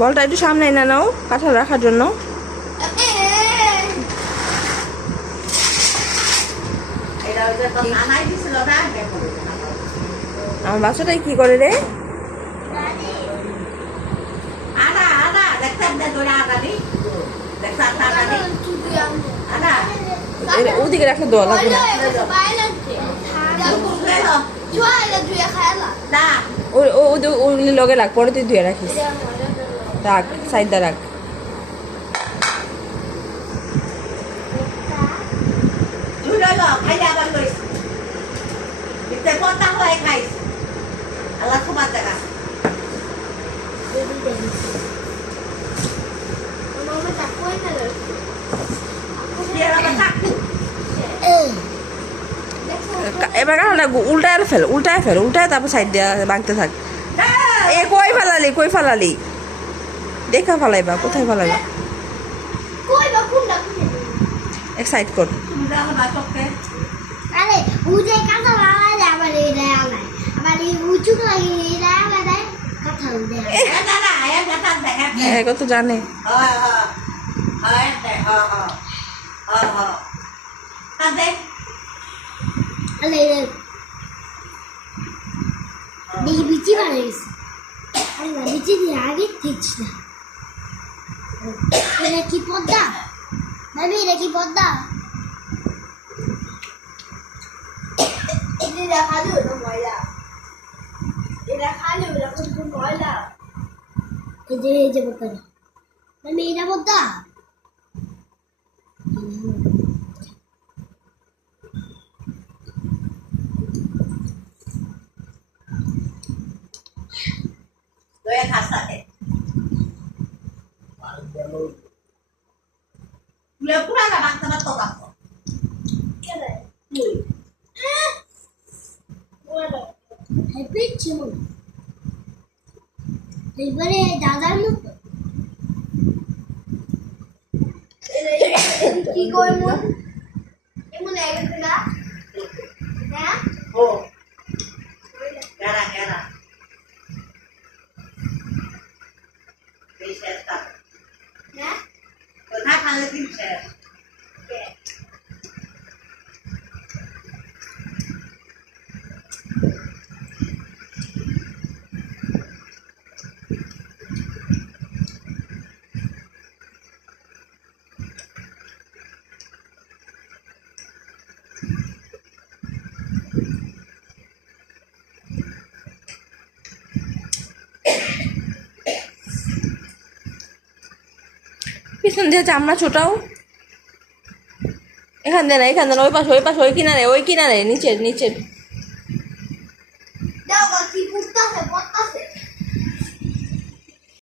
বলটা একটু সামনে এনে নাও কাঁঠাল রাখার জন্য। আমার বাচ্চাটাই কি করে রে? ওদিকে রাখলে দোয়া লাগবে না। ওগুলি লগে রাখ, পরে তুই ধুয়ে রাখিস। রাখ সাইডটা রাখ। এবার কারণে উল্টায় ফেল, উল্টায় তারপর সাইড দিয়ে বাঁকতে থাক। এ কই ফালালি দেখা ফালাইবা, কোথায় ফালাইবা? এক সাইড কর। আরে উজে কাঁচা লাগালে আবার এই দেয় আলাই আবার এই উঁচু লাগিয়ে এই দেয় আবার দেয় কাঁচা দেয় কত জানে। আলে দেখি বিচি বানিয়েছে। আরে বিচি দিয়ে আগে দিচ্ছি না। এটা কি পদ্মা? ভাবি এটা কি পদ্মা? এটা খালি ওটা ময়লা, এটা খালি ওটা কিন্তু ময়লা। এই যে পদ্মা, ভাবি এটা পদ্মা। Doya khasa है। Dia pura na bangsa na to bako। क्या है? हैप्पी चिमन। এবারে দাদার মতো কি করে মন এমন লাগে না হ্যাঁ हो। Gara-gara। Bisa tak। হ্যাঁ Kena kalau bisa। পিছন দিয়ে চামড়া ছোটাও। এখান দিয়ে না, ওই কিনারে নিচের। দাও কি পুত্তা আছে